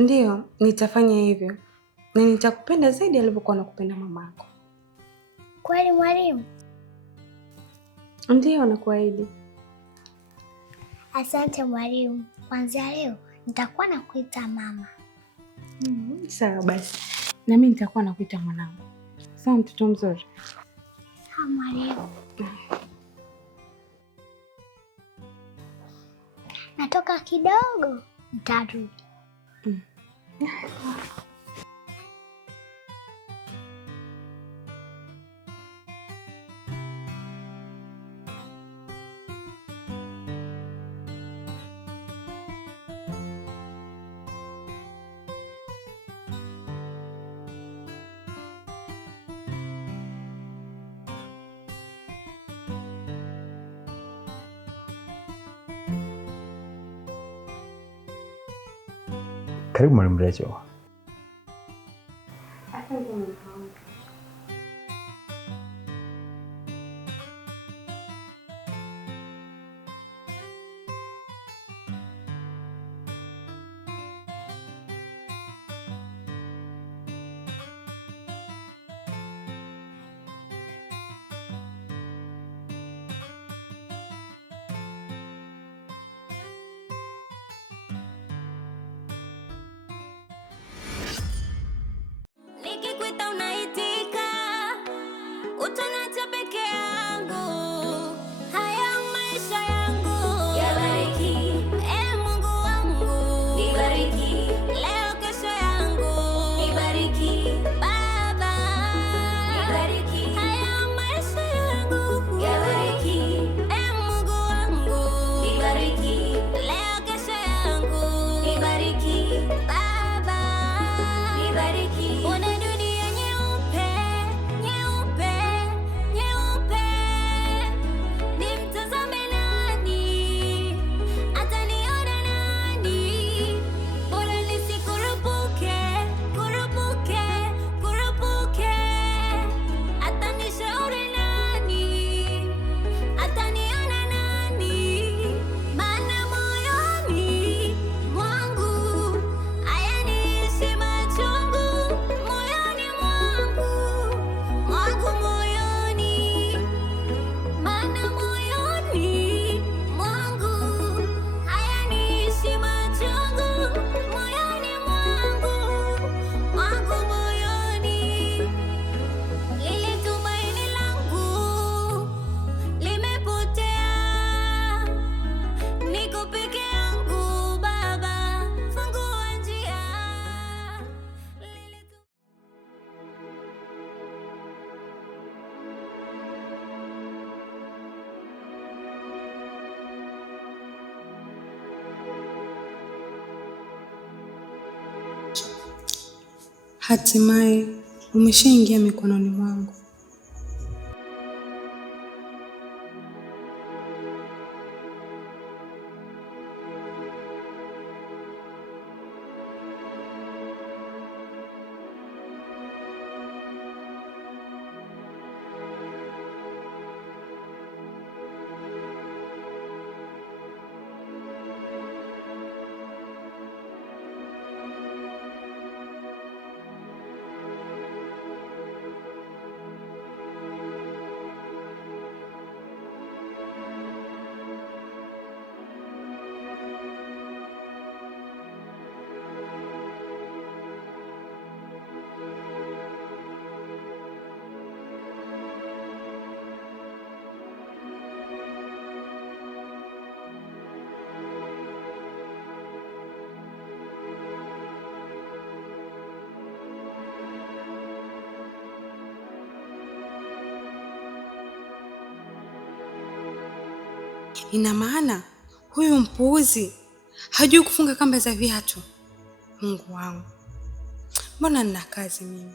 Ndiyo, nitafanya hivyo na nitakupenda zaidi alivyokuwa nakupenda mamako. Kweli mwalimu? Ndiyo, nakuahidi. Asante mwalimu. Kuanzia leo nitakuwa nakuita mama. Sawa basi, na mimi nitakuwa nakuita mwanangu. Sawa mtoto mzuri. Sawa mwalimu. Natoka kidogo, nitarudi. Karibu Mwalimu Rachel. Hatimaye umeshaingia mikononi mwangu. Ina maana huyu mpuuzi hajui kufunga kamba za viatu. Mungu wangu, mbona nina kazi mimi?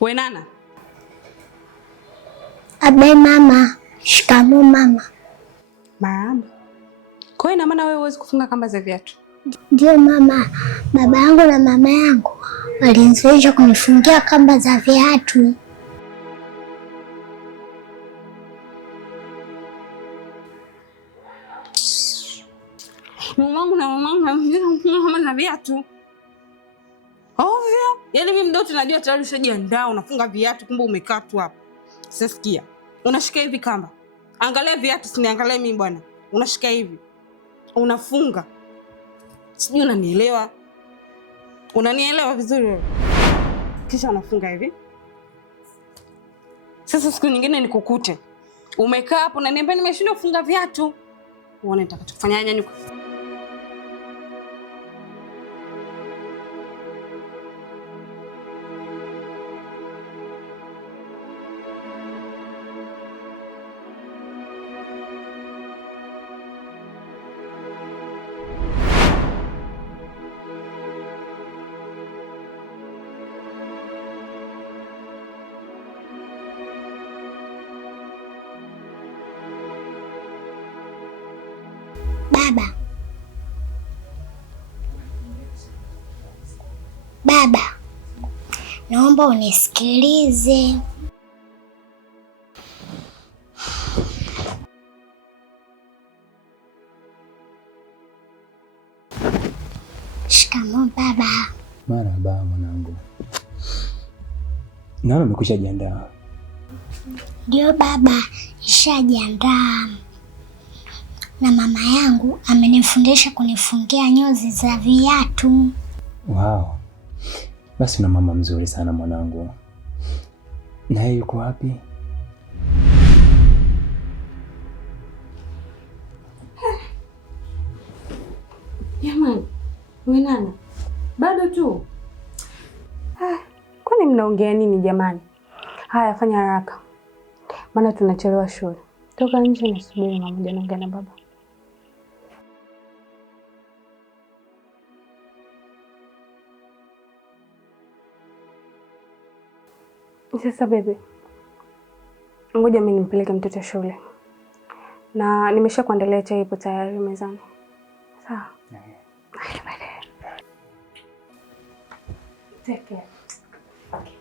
We Nana. Abe mama. Shikamoo mama. Marahaba. Kwa hiyo ina maana wewe huwezi kufunga kamba za viatu? Ndio mama, baba yangu na mama yangu walinizoesha kunifungia kamba za viatu. babangu na mamangu na viatu. Ovyo. Yaani mimi mdoto najua tayari ushajiandaa unafunga viatu kumbe umekaa tu hapa. Sasa sikia. Unashika hivi kamba. Angalia viatu siniangalie mimi bwana. Unashika hivi. Unafunga. Sijui unanielewa. Unanielewa vizuri wewe. Kisha unafunga hivi. Sasa siku nyingine nikukute. Umekaa hapo na niambia nimeshindwa kufunga viatu. Uone nitakachofanya nyanyuka. Baba, naomba unisikilize. Shikamoo baba. Marahaba mwanangu. Naona umekwisha jiandaa. Ndio baba, nishajiandaa. Na mama yangu amenifundisha kunifungia nyuzi za viatu. Wow. Basi una mama mzuri sana mwanangu. Na yeye yuko wapi? Jamani, wewe nani? Bado tu? Kwani mnaongea nini jamani? Haya, fanya haraka. Maana tunachelewa shule. Toka nje nisubiri mama moja naongea na baba. Sasa bebe. Ngoja mimi nimpeleke mtoto shule. Na nimesha kuandalia chai ipo tayari mezani. Sawa. Haya baadaye. Take care. Okay.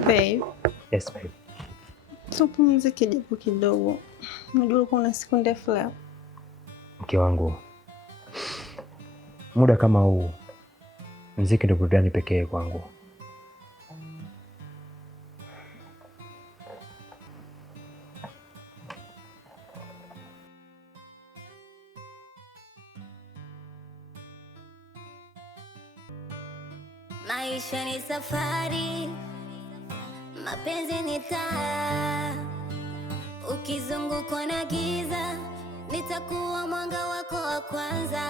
Babe. Yes, babe. Tupumzike japo kidogo. Unajua uko na siku ndefu leo. Mke wangu, muda kama huu muziki ndio burudani pekee kwangu. Maisha ni safari, mapenzi ni taa. Ukizungukwa na giza, nitakuwa mwanga wako wa kwanza.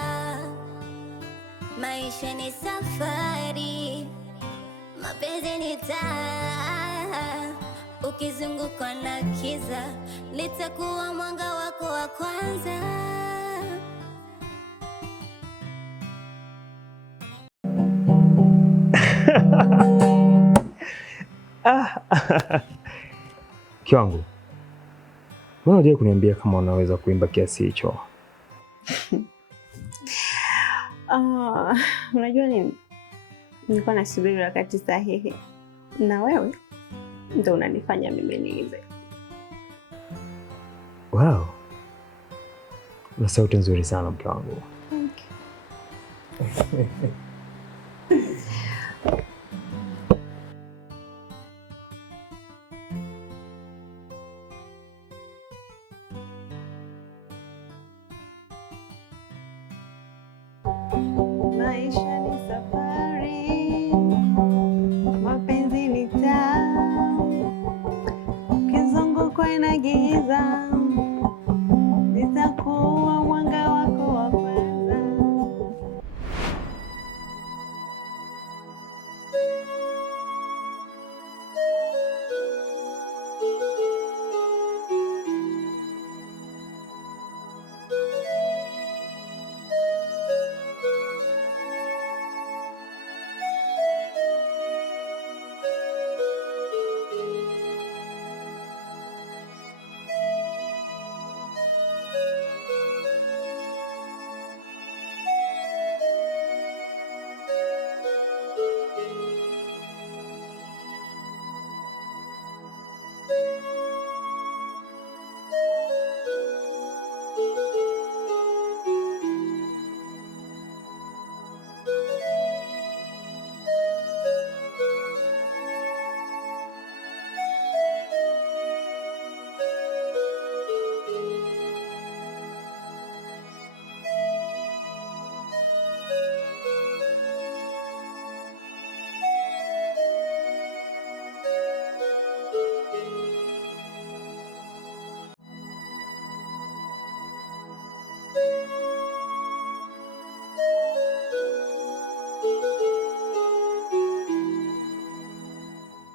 Maisha ni safari, mapenzi ni taa. Ukizungukwa na giza, nitakuwa mwanga wako wa kwanza. Kiwangu, mbona hujai kuniambia kama unaweza kuimba kiasi hicho? Unajua nini? Nilikuwa nasubiri wakati sahihi. Na wewe ndio unanifanya mimi niimbe. Wow. Una sauti nzuri sana mke wangu. Thank you. Maisha ni safari, mapenzi ni taa. Ukizungukwa na giza, nitakuwa mwanga wako wa kwanza.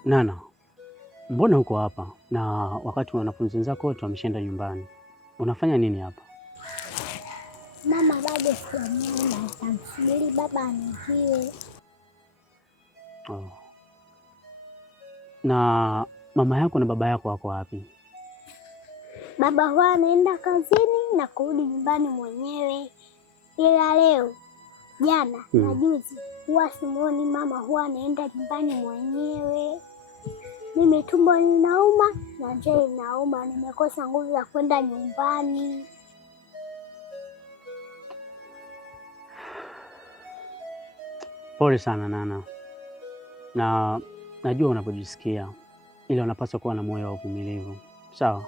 Nana, mbona uko hapa na wakati wanafunzi wenzako wote wameshaenda nyumbani? Unafanya nini hapa? Mama bado siamuna, nitamsubiri baba anijie. Oh. Na mama yako na baba yako wako wapi? Baba huwa anaenda kazini na kurudi nyumbani mwenyewe. Ila leo, jana na juzi huwa simuoni mama, huwa anaenda nyumbani mwenyewe. Mimi tumbo linauma na njaa inauma, nimekosa nguvu za kwenda nyumbani. Pole sana Nana, na najua unapojisikia, ila unapaswa kuwa na moyo wa uvumilivu, sawa?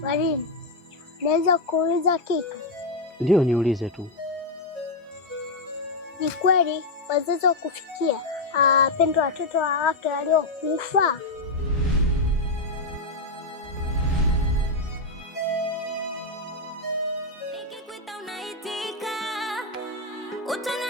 Mwalimu, naweza kuuliza kitu? Ndio, niulize tu. Ni kweli wazazi wa kufikia hawapenda watoto wa wake waliokufa? Nikikuita unaitika, utona